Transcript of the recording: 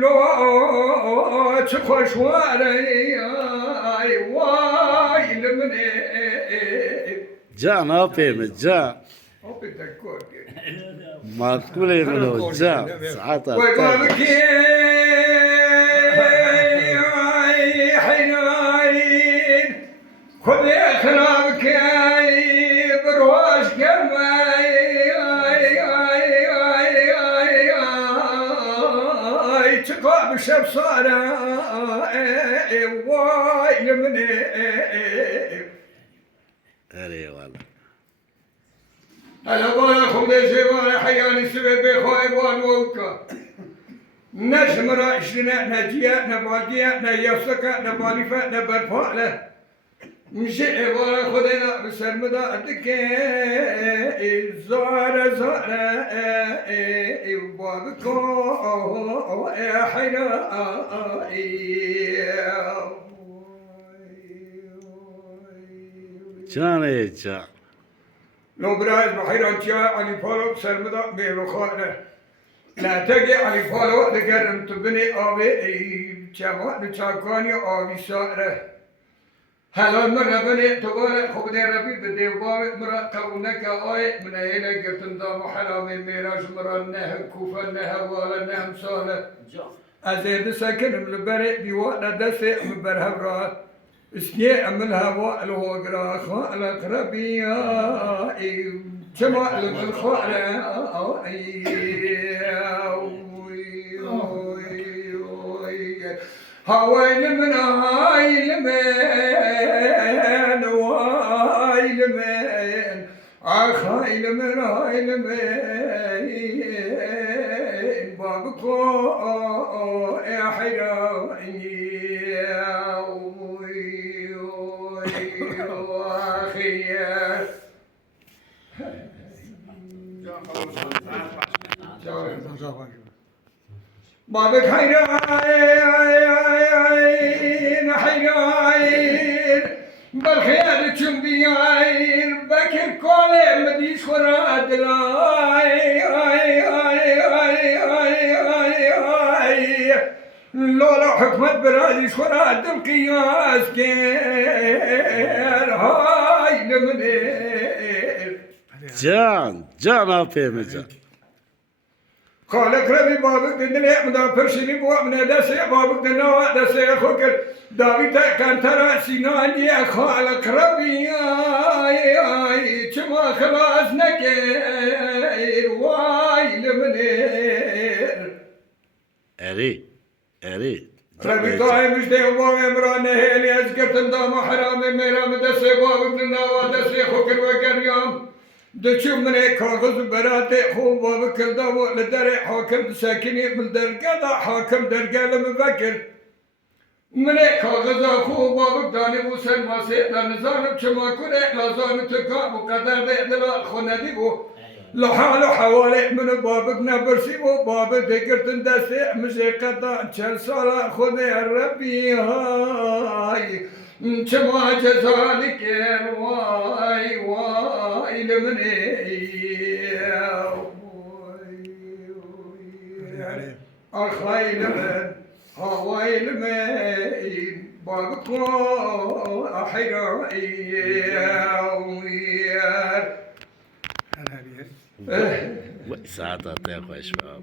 لو تخش واري واي لمني جا ne yapayım جا معقولة منو جا ساعات ويبارك حنين خذ خرابك برواش قمي تقاب شب صارا واي لمني أري والله هلا بالا خمدي سيوانا حياني سبب بخواي وانوكا نجم راشنا نجيا نباديا نيفسكا نباليفا نبرفاله مشي بالا خدينا بسرمدا دكي زارا زارا بابكو حينا جاني جا لو براز بحيران تيا علي فالو سرمدا بيرخانه لا تجي علي فالو دقرم تبني آبي جماعة نشاكاني آبي سائره هلا مرة بني تقول خبدي ربي بدي بابي مرة كونك آي من هنا قرتن دام حلا من ميراج مرة نه كوفة نه ولا نه مسالة أزيد سكن من البري بيوانا دسي من برهبرات اسكي أمل هوا الوقرا خالق ربيا جمال الخالق هواي لمن هاي لمن واي لمن هاي لمن هاي لمن بابكو يا حيراني بابك حيران حيران بالخير تشمبيان بكر كولي مديش خراد لولا حكمت برادي خراد القياس كير هاي لمنير جا ne yapayım جا خالق ربي بابك دنيا مدا فرشني بوا من دسي بابك دنوا دسي خوكر داوي كان ترى سيناني خالق ربي اي كما خلاص نكير واي لمنير أري ربي طاي مش ده بابا امرانه هلي ازكرت دام حرام ميرا مدسي بابك دنوا دسي خوكر وكريام دشو من كاغذ براتي خو بابكر داو لدري حاكم ساكني من درقا حاكم درقا لمبكر من كاغذ خو بابك داني وسن ما سيدا نزانب شما كوري لازانب تكا وقدر دي دلا خوندي بو لحال حوالي من بابك نبرسي بو بابك دكرتن دسي مزيقا دا چل سالا خودي ربي هاي شما جزالك واي واي لمني أخاي لمن هواي لمن بابكو أحيرائي ساعات أعطيك يا شباب